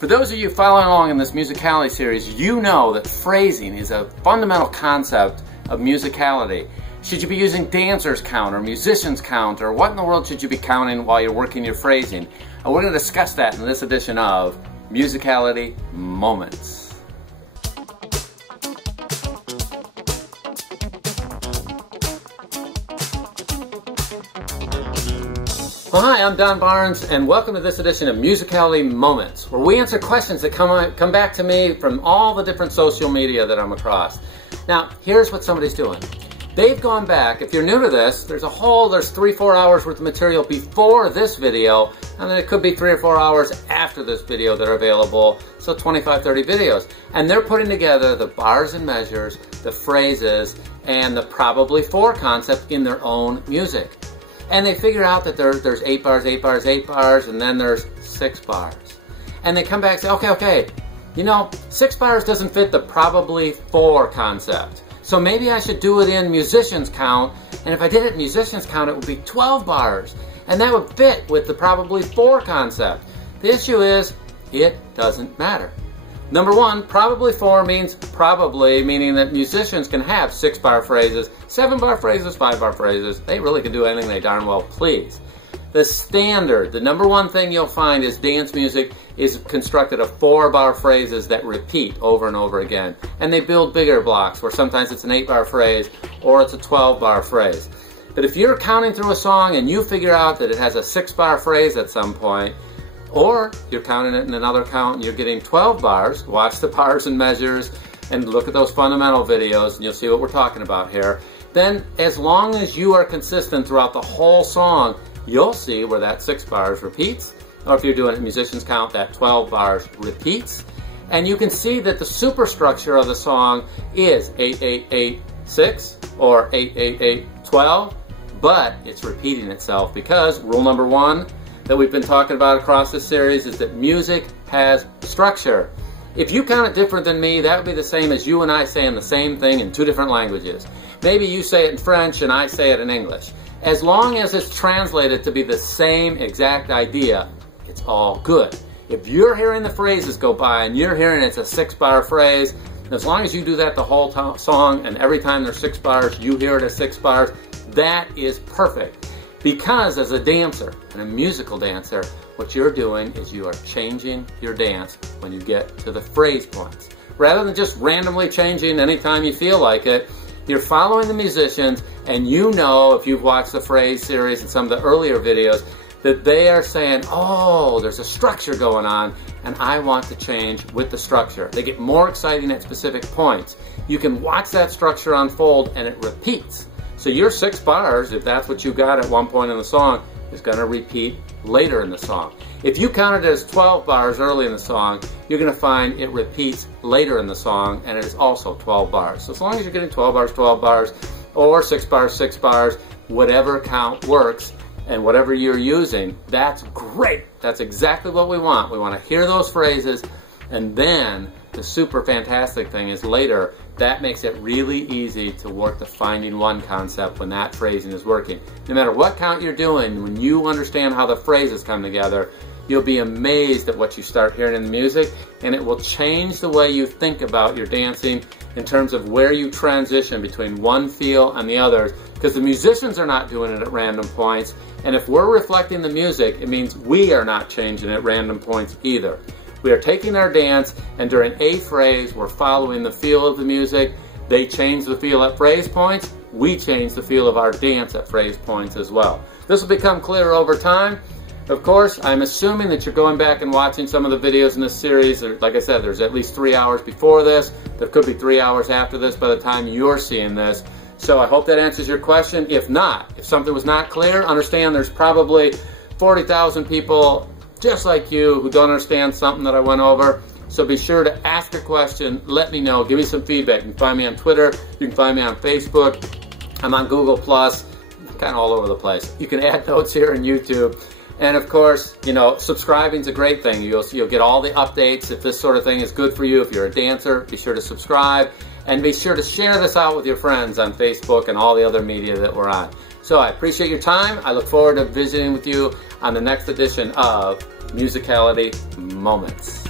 For those of you following along in this musicality series, you know that phrasing is a fundamental concept of musicality. Should you be using dancers count or musicians count, or what in the world should you be counting while you're working your phrasing? And we're going to discuss that in this edition of Musicality Moments. Well, hi, I'm Baarns, and welcome to this edition of Musicality Moments, where we answer questions that come back to me from all the different social media that I'm across. Now, here's what somebody's doing. They've gone back. If you're new to this, there's 3-4 hours worth of material before this video, and then it could be 3 or 4 hours after this video that are available, so 25-30 videos. And they're putting together the bars and measures, the phrases, and the probably for concept in their own music. And they figure out that there's 8 bars, 8 bars, 8 bars, and then there's 6 bars. And they come back and say, okay, you know, 6 bars doesn't fit the probably for concept. So maybe I should do it in musicians count, and if I did it in musicians count, it would be 12 bars. And that would fit with the probably for concept. The issue is, it doesn't matter. Number one, probably for means probably, meaning that musicians can have 6-bar phrases, 7-bar phrases, 5-bar phrases. They really can do anything they darn well please. The standard, the number one thing you'll find is dance music is constructed of 4-bar phrases that repeat over and over again. And they build bigger blocks where sometimes it's an 8-bar phrase or it's a 12-bar phrase. But if you're counting through a song and you figure out that it has a 6-bar phrase at some point, or you're counting it in another count and you're getting 12 bars, watch the bars and measures and look at those fundamental videos and you'll see what we're talking about here. Then as long as you are consistent throughout the whole song, you'll see where that 6 bars repeats. Or if you're doing it in musicians count, that 12 bars repeats. And you can see that the superstructure of the song is 8-8-8-6 or 8-8-8-12, but it's repeating itself because rule number one that we've been talking about across this series is that music has structure. If you count it different than me, that would be the same as you and I saying the same thing in 2 different languages. Maybe you say it in French and I say it in English. As long as it's translated to be the same exact idea, it's all good. If you're hearing the phrases go by and you're hearing it's a 6-bar phrase, as long as you do that the whole song and every time there's 6 bars, you hear it as 6 bars, that is perfect. Because as a dancer, and a musical dancer, what you're doing is you are changing your dance when you get to the phrase points. Rather than just randomly changing anytime you feel like it, you're following the musicians and you know, if you've watched the phrase series and some of the earlier videos, that they are saying, oh, there's a structure going on and I want to change with the structure. They get more exciting at specific points. You can watch that structure unfold and it repeats. So your 6 bars, if that's what you got at one point in the song, is going to repeat later in the song. If you count it as 12 bars early in the song, you're going to find it repeats later in the song, and it is also 12 bars. So as long as you're getting 12 bars, or 6 bars, whatever count works, and whatever you're using, that's great. That's exactly what we want. We want to hear those phrases, and then the super fantastic thing is later, that makes it really easy to work the finding one concept when that phrasing is working. No matter what count you're doing, when you understand how the phrases come together, you'll be amazed at what you start hearing in the music, and it will change the way you think about your dancing in terms of where you transition between one feel and the others, because the musicians are not doing it at random points, and if we're reflecting the music, it means we are not changing at random points either. We are taking our dance, and during a phrase, we're following the feel of the music. They change the feel at phrase points. We change the feel of our dance at phrase points as well. This will become clearer over time. Of course, I'm assuming that you're going back and watching some of the videos in this series. Like I said, there's at least 3 hours before this. There could be 3 hours after this by the time you're seeing this. So I hope that answers your question. If not, if something was not clear, understand there's probably 40,000 people just like you who don't understand something that I went over. So be sure to ask a question, let me know, give me some feedback. You can find me on Twitter, you can find me on Facebook, I'm on Google+, I'm kind of all over the place. You can add notes here on YouTube. And of course, you know, subscribing is a great thing. You'll get all the updates. If this sort of thing is good for you, if you're a dancer, be sure to subscribe. And be sure to share this out with your friends on Facebook and all the other media that we're on. So I appreciate your time. I look forward to visiting with you on the next edition of Musicality Moments.